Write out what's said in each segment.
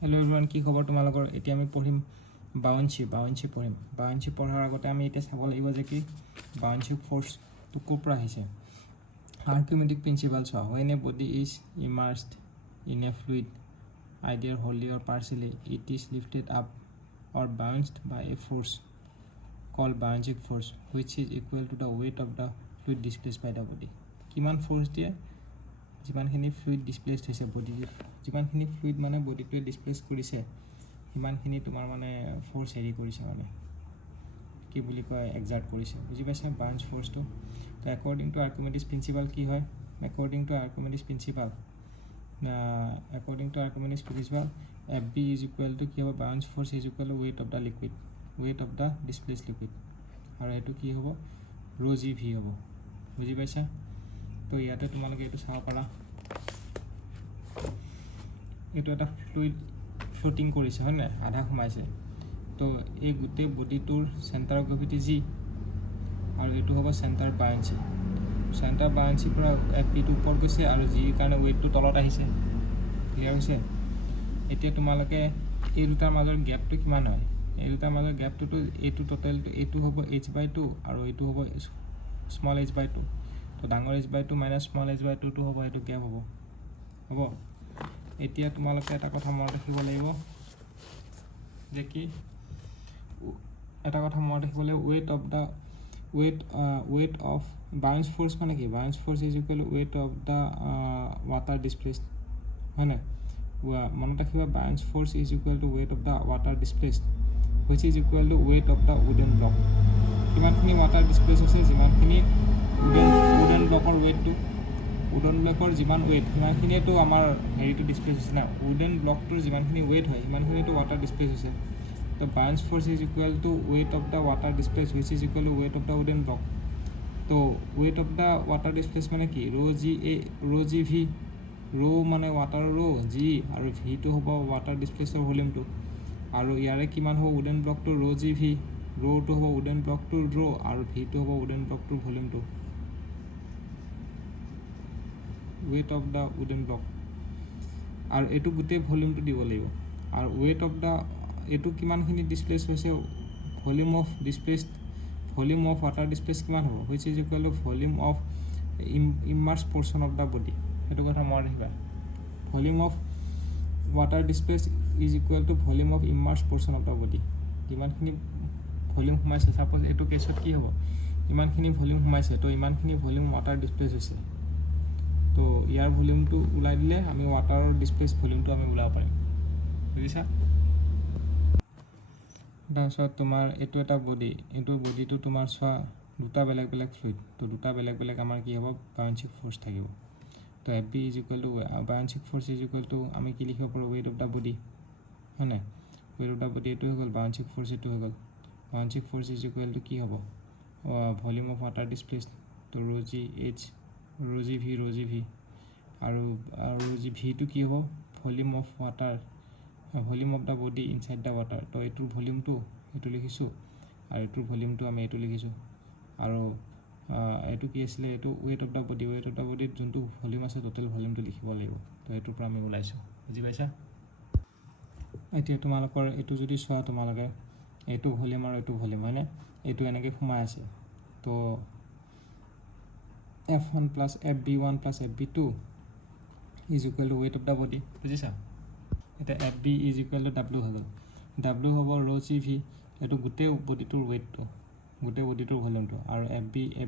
Hello' everyone, কি খবৰ তোমালোকৰ? এতিয়া আমি পঢ়িম বাউঞ্চি পঢ়িম। বাউঞ্চি পঢ়াৰ আগতে আমি এতিয়া চাব লাগিব যে কি বাউঞ্চি ফ'ৰ্চটো ক'ৰ পৰা আহিছে। আৰ্কিমেডিক প্ৰিন্সিপাল চোৱা, when a body is immersed in a fluid, either wholly or partially, it is lifted up or bounced by a force called bouncing force, which is equal to the weight of the fluid displaced by the body. কিমান force দিয়ে? যিমানখিনি fluid displace হৈছে body, যিমানখিনি fluid মানে বডিটোৱে displace কৰিছে সিমানখিনি তোমাৰ মানে ফ'ৰ্চ হেৰি কৰিছে, মানে কি বুলি কয়, এক্সাৰ্ট কৰিছে। বুজি পাইছে বাউঞ্চ ফ'ৰ্চটো? তো একৰ্ডিং টু আৰ্কিমেডিছ প্ৰিন্সিপাল কি হয়? According to Archimedes principle F B is equal to কি হ'ব? Buoyant force is equal to weight of the liquid, weight of the displaced liquid, আৰু এইটো কি হ'ব? ৰ'জ জি ভি হ'ব। বুজি পাইছা? তো ইয়াতে তোমালোকে এইটো চাব পাৰা, এইটো এটা ফ্লুইড ফ্লোটিং কৰিছে, হয় নাই? আধা সোমাইছে। তো এই গোটেই বডিটোৰ চেণ্টাৰ অফ গ্ৰেভিটি জি, আৰু এইটো হ'ব চেণ্টাৰ বাউঞ্চি। চেণ্টাৰ বাউঞ্চিৰ পৰা এফ পিটো ওপৰত গৈছে আৰু জিৰ কাৰণে ৱেইটটো তলত আহিছে। ক্লিয়াৰ হৈছে? এতিয়া তোমালোকে এই দুটাৰ মাজৰ গেপটো কিমান হয়? এই দুটাৰ মাজৰ গেপটোতো এইটো টোটেলটো এইটো হ'ব h/2 আৰু এইটো হ'ব স্মল h/2। তো ডাঙৰ h/2 মাইনাছ স্মল h/2টো হ'ব, এইটো গেপ হ'ব। এতিয়া তোমালোকে এটা কথা মনত ৰাখিব লাগিব যে কি, এটা কথা মনত ৰাখিব লাগিব, ৱেইট অফ বাউঞ্চ ফ'ৰ্চ মানে কি? Buoyant force is equal to weight of the water displace, হয় নাই? মনত ৰাখিবা, buoyant force is equal to weight of the water displace which is equal to weight of the wooden block. কিমানখিনি water displace হৈছে, যিমানখিনি wooden ব্লকৰ ৱেইটটো, wooden ব্লকৰ যিমান ৱেইট সিমানখিনিয়েতো আমাৰ হেৰিটো ডিছপ্লেচ হৈছে না। উডেন ব্লকটোৰ যিমানখিনি ৱেইট হয় সিমানখিনিতো ৱাটাৰ ডিছপ্লেচ হৈছে। তো buoyant force is equal to weight of the water displace which is equal to weight of the wooden block. তো weight of the water displaced মানে কি? Rho g V. ৰ' মানে ৱাটাৰৰ G, আৰু ভিটো হ'ব ৱাটাৰ ডিছপ্লেচৰ ভলিউমটো, আৰু ইয়াৰে কিমান হ'ব? উডেন ব্লকটোৰ ৰ' জি ভি, ৰ'টো হ'ব উডেন ব্লকটোৰ আৰু ভিটো হ'ব উডেন ব্লকটোৰ ভলিউমটো, weight of the wooden block. আৰু এইটো গোটেই ভলিউমটো দিব লাগিব। আৰু ৱেইট অফ দ্য এইটো কিমানখিনি ডিছপ্লেচ হৈছে, ভলিউম অফ ৱাটাৰ ডিছপ্লেচ কিমান হ'ব? Which is equal to volume of immersed portion of the body. সেইটো কথা মনত ৰাখিবা, volume of water displaced is equal to volume of immersed portion of the body. যিমানখিনি ভলিউম সোমাইছে, suppose এইটো কেছত কি হ'ব, ইমানখিনি ভলিউম সোমাইছে, তো ইমানখিনি ভলিউম ৱাটাৰ ডিছপ্লেচ হৈছে। তো ইয়াৰ ভলিউমটো ওলাই দিলে আমি ৱাটাৰৰ ডিছপ্লেচ ভলিউমটো আমি ওলাব পাৰিম। বুজিছা? তাৰপিছত তোমাৰ এইটো এটা বডি, এইটো বডিটো তোমাৰ চোৱা, দুটা বেলেগ বেলেগ ফ্লুইড, তো দুটা বেলেগ বেলেগ আমাৰ কি হ'ব? বাউঞ্চিং ফ'ৰ্চ থাকিব। তো F B is equal to buoyancy force is equal to আমি কি লিখিব পাৰোঁ? ৱেইট অফ দ্য বডি, হয় নাই? ৱেইট অফ দ্য বডি এইটো হৈ গ'ল, বাউঞ্চিং ফ'ৰ্চ এইটো হৈ গ'ল। বাউঞ্চিং ফ'ৰ্চ ইজ ইকুৱেল টু কি হ'ব? ভলিউম অফ ৱাটাৰ ডিছপ্লেচ, তো ৰ' জি এইচ, ৰ' জি ভি, আৰু ভিটো কি হ'ব? Volume of water, volume of the body inside the water. তো এইটোৰ ভলিউমটো এইটো লিখিছোঁ, আৰু এইটোৰ ভলিউমটো আমি এইটো লিখিছোঁ। আৰু এইটো কি আছিলে? এইটো weight of the body, weight of the বডিত যোনটো ভলিউম আছে টোটেল ভলিউমটো লিখিব লাগিব। তো এইটোৰ পৰা আমি ওলাইছোঁ। বুজি পাইছা? এতিয়া তোমালোকৰ এইটো যদি চোৱা, তোমালোকে এইটো ভলিউম আৰু এইটো ভলিউম, হয়নে? এইটো এনেকৈ সোমাই আছে। তো F1 plus FB1 plus FB2 is equal to weight of the body. বুজিছা? এতিয়া F B is equal to W হৈ গ'ল। ডাব্লিউ হ'ব ৰ' জি ভি, এইটো গোটেই বডিটোৰ ৱেইটটো, গোটেই বডিটোৰ ভলিউমটো। আৰু এফ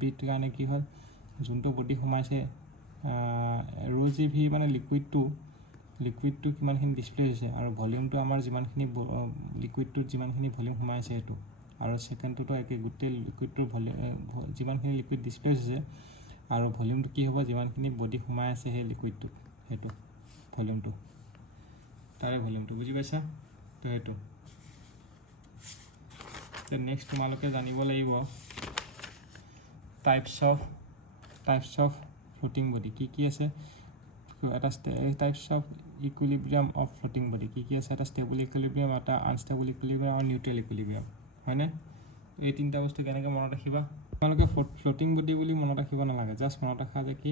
বিটোৰ কাৰণে কি হ'ল? যোনটো বডি সোমাইছে, ৰ' জি ভি মানে লিকুইডটো কিমানখিনি ডিছপ্লে হৈছে, আৰু ভলিউমটো আমাৰ যিমানখিনি লিকুইডটোত যিমানখিনি ভলিউম সোমাইছে সেইটো। আৰু ছেকেণ্ডটোতো একে, গোটেই লিকুইডটোৰ যিমানখিনি লিকুইড ডিছপ্লেচ হৈছে, আৰু ভলিউমটো কি হ'ব? যিমানখিনি বডি সোমাই আছে সেই লিকুইডটোত, সেইটো ভলিউমটো, তাৰে ভলিউমটো। বুজি পাইছা? তো সেইটো নেক্সট তোমালোকে জানিব লাগিব টাইপছ অফ ফ্লোটিং বডি কি কি আছে। এটা types of ইকুইলিব্ৰিয়াম of floating body কি কি আছে? এটা ষ্টেবল ইকুইলিব্ৰিয়াম, এটা আনষ্টেবল ইকুইলিব্ৰিয়াম, আৰু নিউট্ৰেল ইকুইলিব্ৰিয়াম, হয়নে? এই তিনিটা বস্তু কেনেকৈ মনত ৰাখিবা? তোমালোকে ফ্লোটিং বডি বুলি মনত ৰাখিব নালাগে, জাষ্ট মনত ৰাখা যে কি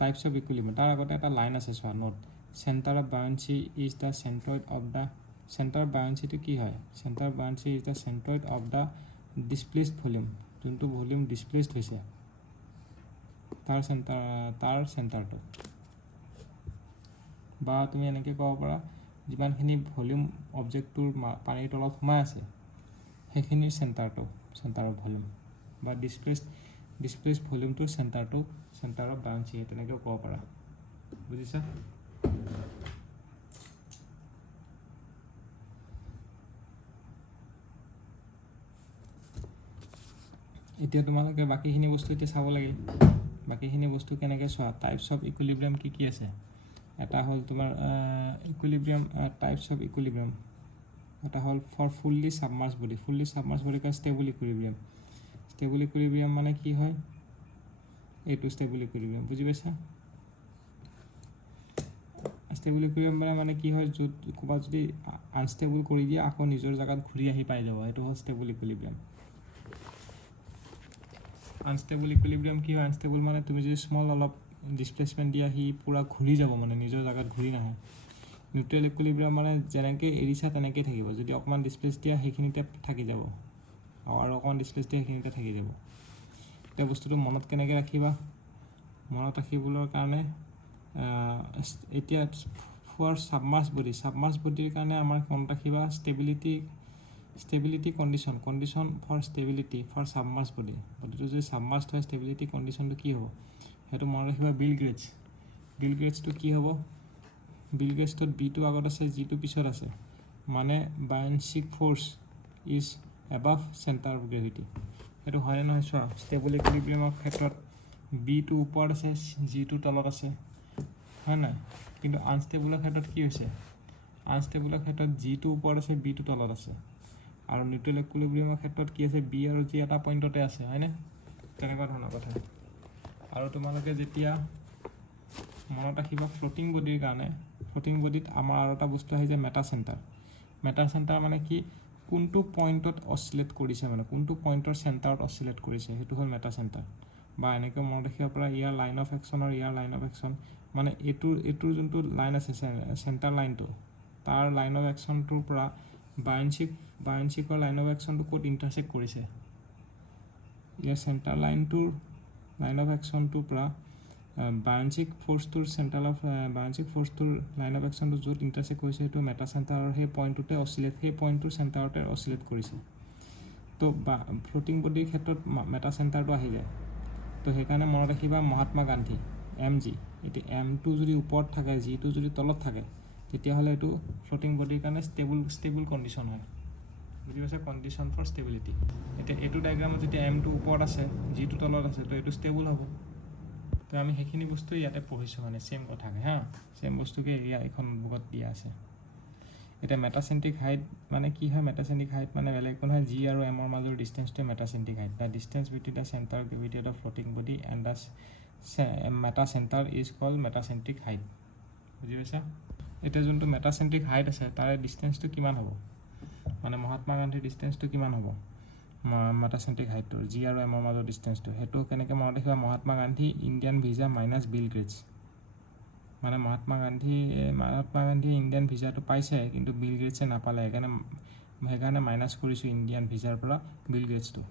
টাইপছ অফ ইকুইলিব্ৰিয়াম। তাৰ আগতে এটা লাইন আছে চোৱা, note, center of buoyancy is the centroid of the center of buoyancy to কি হয় center of buoyancy is the centroid of the displaced volume যোনটো ভলিউম ডিসপ্লেসড হৈছে তাৰ চেণ্টাৰটো বা তুমি এনেকৈ ক'ব পাৰা যিমানখিনি ভলিউম অবজেক্টটোৰ পানীৰ তলত সোমাই আছে সেইখিনিৰ চেণ্টাৰ অফ ভলিউম বা ডিসপ্লেসড ভলিউমটোৰ চেণ্টাৰ অফ বাউন্সি তেনেকৈ ক'ব পাৰা বুজিছা এতিয়া তোমালোকে বাকিখিনি বস্তু এতিয়া চাব লাগিল বাকিখিনি বস্তু কেনেকৈ চোৱা টাইপছ অফ ইকুইলিব্ৰিয়াম কি আছে এটা হ'ল তোমাৰ ইকুইলিব্ৰিয়াম টাইপছ অফ ইকুইলিব্ৰিয়াম এটা হ'ল ফৰ ফুল্লি সাবমাৰ্জ বডি কা ষ্টেবল ইকুইলিব্ৰিয়াম মানে কি হয় এইটো ষ্টেবল ইকুইলিব্ৰিয়াম বুজি পাইছা ষ্টেবল ইকুইলিব্ৰিয়াম মানে কি হয় য'ত ক'ৰবাত যদি আনষ্টেবল কৰি দিয়ে আকৌ নিজৰ জাগাত ঘূৰি আহি পাই যাব সেইটো হ'ল ষ্টেবল ইকুইলিব্ৰিয়াম আনষ্টেবল ইকুইলিব্ৰিয়াম কি হয় আনষ্টেবল মানে তুমি যদি স্মল অলপ ডিসপ্লেসমেন্ট দিয়া হি পুৰা ঘূৰি যাব মানে নিজৰ জাগাত ঘূৰি নাহে নিউট্ৰেল ইকুইলিব্ৰিয়াম মানে যেনেকৈ এৰিছা তেনেকৈ থাকিব যদি অকমান ডিসপ্লেস দিয়া সেইখিনিতে থাকি যাব আৰু অকমান ডিসপ্লেস দিয়া সেইখিনিতে থাকি যাব এটা বস্তুটো মনত কেনেকৈ ৰাখিবা মনত ৰাখিবলৈ কাৰণে এতিয়া ফৰ সাবমাৰ্জ বডিৰ কাৰণে আমাৰ মনত ৰাখিবা stability condition for stability for submerged body বডিটো যদি সাবমাৰ্জড হয় stability conditionটো কি হ'ব হেতু মনত ৰাখিবা বিল গ্ৰেজটো কি হ'ব বিল গ্ৰেজটোত b টো আগত আছে g টো পিছত আছে মানে buoyancy force is above center of gravity হেতু হয় নহয় চোৱা stable equilibriumৰ ক্ষেত্ৰত b টো ওপৰত আছে g টো তলত আছে হয় না কিন্তু আনষ্টেবলৰ ক্ষেত্ৰত কি হৈছে আনষ্টেবলৰ ক্ষেত্ৰত g টো ওপৰত আছে b টো তলত আছে আৰু নিউট্ৰেল ইকুইলিব্ৰিয়ামৰ ক্ষেত্ৰত কি আছে b আৰু g এটা পইণ্টতে আছে হয়নে তেনেকুৱা ধৰণৰ কথা আৰু তোমালোকে যেতিয়া মনত ৰাখিবা ফ্লোটিং বডিৰ কাৰণে ফ্লোটিং বডিত আমাৰ আৰু এটা বস্তু আহি যায় মেটা চেণ্টাৰ মানে কি কোনটো পইণ্টত অসিলেট কৰিছে মানে কোনটো পইণ্টৰ চেণ্টাৰত অসিলেট কৰিছে সেইটো হ'ল মেটা চেণ্টাৰ বা এনেকৈ মনত ৰাখিব পৰা ইয়াৰ লাইন অফ একশ্যন আৰু ইয়াৰ লাইন অফ একশ্যন মানে এইটোৰ যোনটো লাইন আছে চেণ্টাৰ লাইনটো তাৰ লাইন অফ একশ্যনটোৰ পৰা বায়ঞ্চিকৰ লাইন অফ একশ্যনটো ক'ত ইণ্টাৰচেক্ট কৰিছে ইয়াৰ চেণ্টাৰ লাইনটোৰ লাইন অফ একশ্যনটোৰ পৰা বায়ঞ্চিক ফ'ৰ্চটোৰ লাইন অফ একশ্যনটো য'ত ইণ্টাৰচেক্ট কৰিছে সেইটো মেটা চেণ্টাৰৰ সেই পইণ্টটোতে সেই পইণ্টটোৰ চেণ্টাৰতে অচিলেট কৰিছে তো ফ্লোটিং বডিৰ ক্ষেত্ৰত মেটা চেণ্টাৰটো আহি যায় তো সেইকাৰণে মনত ৰাখিবা মহাত্মা গান্ধী mg এতিয়া m2 যদি ওপৰত থাকে g2 যদি তলত থাকে তেতিয়াহ'লে এইটো ফ্লোটিং বডিৰ কাৰণে ষ্টেবল কণ্ডিশ্যন হয় বুজি পাইছা কণ্ডিশ্যন ফৰ ষ্টেবিলিটি এতিয়া এইটো ডায়েগ্ৰামত যেতিয়া m2 ওপৰত আছে g2 তলত আছে তো এইটো ষ্টেবল হ'ব তো আমি সেইখিনি বস্তু ইয়াতে পঢ়িছোঁ মানে সেম কথাকে হা সেম বস্তুকে এখন বুকত দিয়া আছে এটা মেটাসেন্ট্ৰিক হাইট মানে কি হয় মেটাসেন্ট্ৰিক হাইট মানে বেলেগ কোন হয় g আৰু m ৰ মাজৰ ডিসটেন্সটো metacentric height the distance between the centre of gravity of the floating body and the meta centre is called metacentric height বুজি পাইছা এটা যোনটো মেটাসেন্ট্ৰিক হাইট আছে তাৰে ডিসটেন্সটো কিমান হ'ব মানে মহাত্মা গান্ধীৰ ডিসটেন্সটো কিমান হ'ব মেটাসেন্ট্ৰিক হাইটৰ g আৰু m ৰ মাজৰ ডিসটেন্সটো হেতু কেনেকৈ মনত ৰাখিবা মহাত্মা গান্ধী ইণ্ডিয়ান ভিজা মাইনাছ বিল গ্ৰেটছ মানে মহাত্মা গান্ধী ইণ্ডিয়ান ভিজাটো পাইছে কিন্তু বিল গ্ৰেটছে নাপালে সেইকাৰণে মাইনাছ কৰিছোঁ ইণ্ডিয়ান ভিজাৰ পৰা বিল গ্ৰেটছটো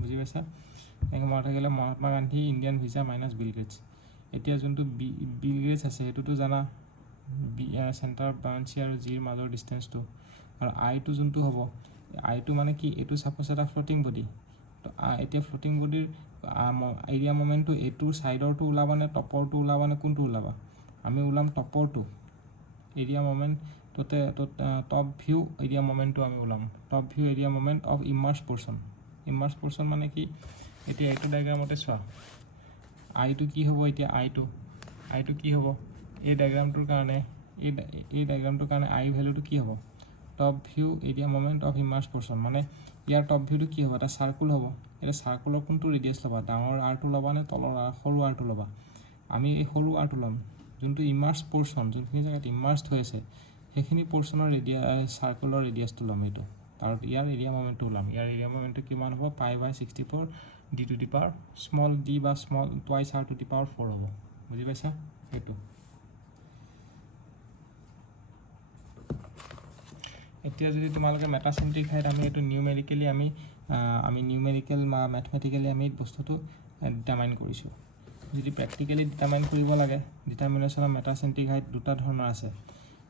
বুজি পাইছা এনেকৈ মনত থাকিলে মহাত্মা গান্ধী ইণ্ডিয়ান ভিজা মাইনাছ বিল গ্ৰেটছ এতিয়া যোনটো বিল গ্ৰেটছ আছে সেইটোতো জানা চেণ্টাৰ বাউন্সি আৰু জিৰ মাজৰ ডিসটেন্সটো আৰু আইটো যোনটো হ'ব আইটো মানে কি এইটো সাপোজ এটা ফ্লোটিং বডি তো এতিয়া ফ্লোটিং বডিৰ এৰিয়া মোমেন্টটো এইটোৰ সাইডৰটো ওলাবা নে টপৰটো ওলাবা নে কোনটো ওলাবা আমি ওলাম টপৰটো area moment top view area মোমেন্টটো আমি ওলাম top view area moment of immersed portion মানে কি এতিয়া এইটো ডায়াগ্ৰামতে চোৱা আইটো কি হ'ব এতিয়া আইটো কি হ'ব এই ডায়াগ্ৰামটোৰ কাৰণে আই ভ্যালুটো কি হ'ব top view area moment of immersed portion মানে ইয়াৰ টপ ভিউটো কি হ'ব এটা সাৰ্কুল হ'ব এটা সাৰ্কুলৰ কোনটো ৰেডিয়াছ ল'বা ডাঙৰ আৰটো ল'বা নে তলৰ সৰু আৰটো ল'বা আমি এই সৰু আৰটো ল'ম যোনটো ইমাৰ্জ পোৰ্শন যোনখিনি জায়গাত ইমাৰ্জড হৈ আছে সেইখিনি পোৰ্শনৰ সাৰ্কুলৰ ৰেডিয়াছটো ল'ম এইটো আৰু ইয়াৰ এৰিয়া মোমেন্টটো ল'ম ইয়াৰ এৰিয়া মোমেন্টটো কিমান হ'ব π/64 d to the power small d বা small twice r to the power 4 হ'ব বুজি পাইছা এইটো এতিয়া যদি তোমালোকে মেটাচেণ্ট্ৰিক হাইট আমি এইটো নিউমেৰিকেলি আমি নিউমেৰিকেল বা মেথমেটিকেলি আমি বস্তুটো ডিটাৰমাইন কৰিছোঁ যদি প্ৰেক্টিকেলি ডিটাৰমাইন কৰিব লাগে ডিটাৰমিনেশ্যন অফ মেটাচেণ্ট্ৰিক হাইট দুটা ধৰণৰ আছে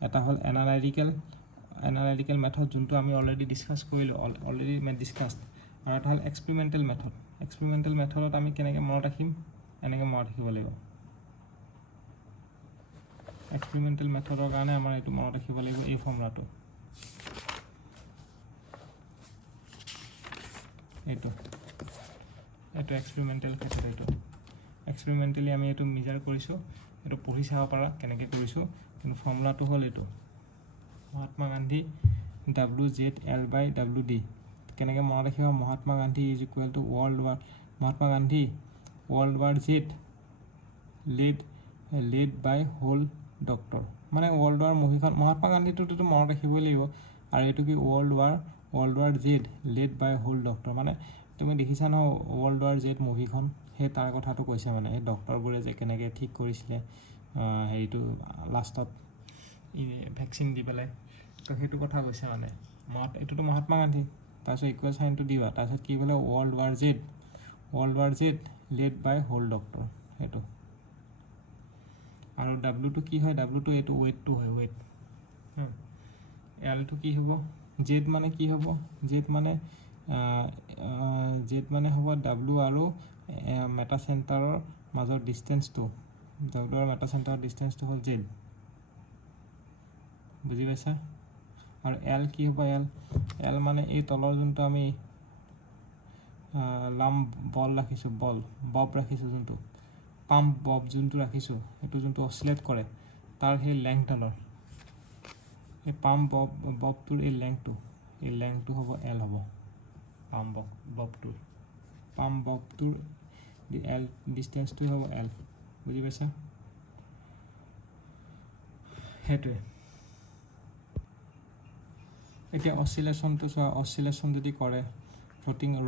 এটা হ'ল এনালাইটিকেল মেথড যোনটো আমি অলৰেডি ডিছকাছ কৰিলোঁ অলৰেডি ডিছকাছড আৰু এটা হ'ল এক্সপেৰিমেণ্টেল মেথডত আমি কেনেকৈ মনত ৰাখিম এনেকৈ মনত ৰাখিব লাগিব এক্সপেৰিমেণ্টেল মেথডৰ কাৰণে আমাৰ এইটো মনত ৰাখিব লাগিব এই ফৰ্মুলাটো এইটো এক্সপেৰিমেণ্টেল ক্ষেত্ৰত এইটো এক্সপেৰিমেণ্টেলি আমি এইটো মেজাৰ কৰিছোঁ এইটো পঢ়ি চাব পাৰা কেনেকৈ কৰিছোঁ কিন্তু ফৰ্মুলাটো হ'ল এইটো মহাত্মা গান্ধী WZL/WD কেনেকৈ মনত ৰাখিবা Mahatma Gandhi is equal to Mahatma Gandhi world war Z led by whole doctor মানে ৱৰ্ল্ড ৱাৰ মুভিখন মহাত্মা গান্ধীটোতো মনত ৰাখিবই লাগিব আৰু এইটো কি world war Z led by whole doctor মানে তুমি দেখিছা ন ৱৰ্ল্ড ৱাৰ জেড মুভিখন সেই তাৰ কথাটো কৈছে মানে এই ডক্টৰবোৰে যে কেনেকৈ ঠিক কৰিছিলে হেৰিটো লাষ্টত ভেকচিন দি পেলাই তো সেইটো কথা কৈছে মানে এইটোতো মহাত্মা গান্ধী তাৰপিছত ইকুৱেল চাইনটো দিবা তাৰপিছত কি বোলে world war Z led by whole doctor সেইটো আৰু ডাব্লিউটো কি হয় ডাব্লিউটো এইটো ৱেইটটো হয় ৱেইট এলটো কি হ'ব জেড মানে কি হ'ব জেড মানে হ'ব ডাব্লিউ আৰু মেটা চেণ্টাৰৰ মাজৰ ডিষ্টেঞ্চটো ডাব্লিউ আৰু মেটা চেণ্টাৰৰ ডিষ্টেঞ্চটো হ'ল জেড বুজি পাইছা আৰু এল কি হ'ব এল মানে এই তলৰ যোনটো আমি বব ৰাখিছোঁ যোনটো পাম্প বব যোনটো ৰাখিছোঁ সেইটো যোনটো অচিলেট কৰে তাৰ সেই লেংথডালৰ এই পাম্প ববটোৰ এই লেংথটো হ'ব এল হ'ব পাম্প ববটোৰ এল ডিষ্টেঞ্চটো হ'ব এল বুজি পাইছা সেইটোৱে এতিয়া অচিলেশ্যন যদি কৰে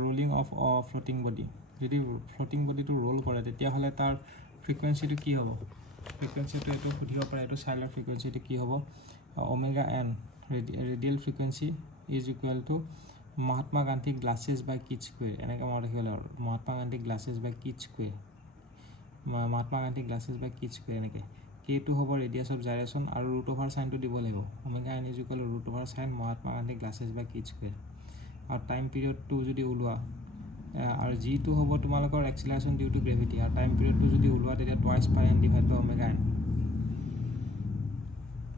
ৰোলিং অফ ফ্লটিং বডি যদি ফ্লটিং বডিটো ৰোল কৰে তেতিয়াহ'লে তাৰ ফ্ৰিকুৱেঞ্চিটো কি হ'ব ফ্ৰিকুৱেঞ্চিটো এইটো সুধিব পাৰে এইটো চাইলৰ ফ্ৰিকুৱেঞ্চিটো কি হ'ব omega n radial frequency is equal to Mahatma Gandhi glasses by kit square এনেকৈ মনত ৰাখিব লাগিব Mahatma Gandhi glasses by kit square এনেকৈ কেটো হ'ব ৰেডিয়াছ অফ জাইৰেশ্যন আৰু ৰুট অভাৰ চাইনটো দিব লাগিব omega n is equal to root over sign Mahatma Gandhi glasses by kit square আৰু টাইম পিৰিয়ডটো যদি ওলোৱা আৰু জিটো হ'ব তোমালোকৰ এক্সিলাৰেশ্যন ডিউ টু গ্ৰেভিটি আৰু টাইম পিৰিয়ডটো যদি ওলোৱা তেতিয়া twice pi n divide by omega n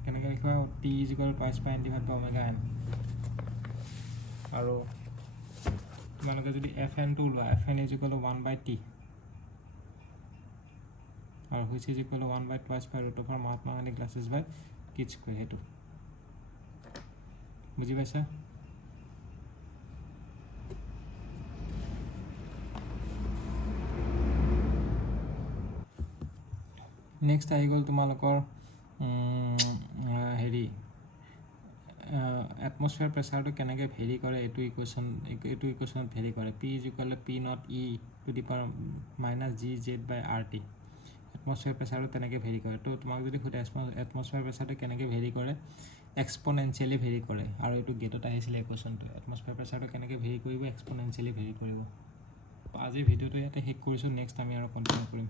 কেনেকৈ লিখিবা T is equal to twice pi n divide by omega n আৰু তোমালোকে যদি এফ এনটো ওলোৱা F n is equal to 1/t আৰু which is equal to 1/2 pi root over Mahatma Gandhi glasses by kit square সেইটো বুজি পাইছা নেক্সট আহি গ'ল তোমালোকৰ হেৰি এটমস্ফিয়াৰ প্ৰেছাৰটো কেনেকৈ ভেৰি কৰে এইটো ইকুৱেশ্যনত ভেৰি কৰে P is equal two P not E to the power -GZ/RT এটমস্ফিয়াৰ প্ৰেছাৰটো তেনেকৈ ভেৰি কৰে তো তোমাক যদি সোধে এটমস্ফিয়াৰ প্ৰেছাৰটো কেনেকৈ ভেৰি কৰে এক্সপনেনচিয়েলি ভেৰি কৰে আৰু এইটো গেটত আহিছিলে ইকুৱেশ্যনটো এটমস্ফিয়াৰ প্ৰেছাৰটো কেনেকৈ ভেৰি কৰিব এক্সপনেনচিয়েলি ভেৰি কৰিব আজিৰ ভিডিঅ'টো ইয়াতে শেষ কৰিছোঁ নেক্সট আমি আৰু কণ্টিনিউ কৰিম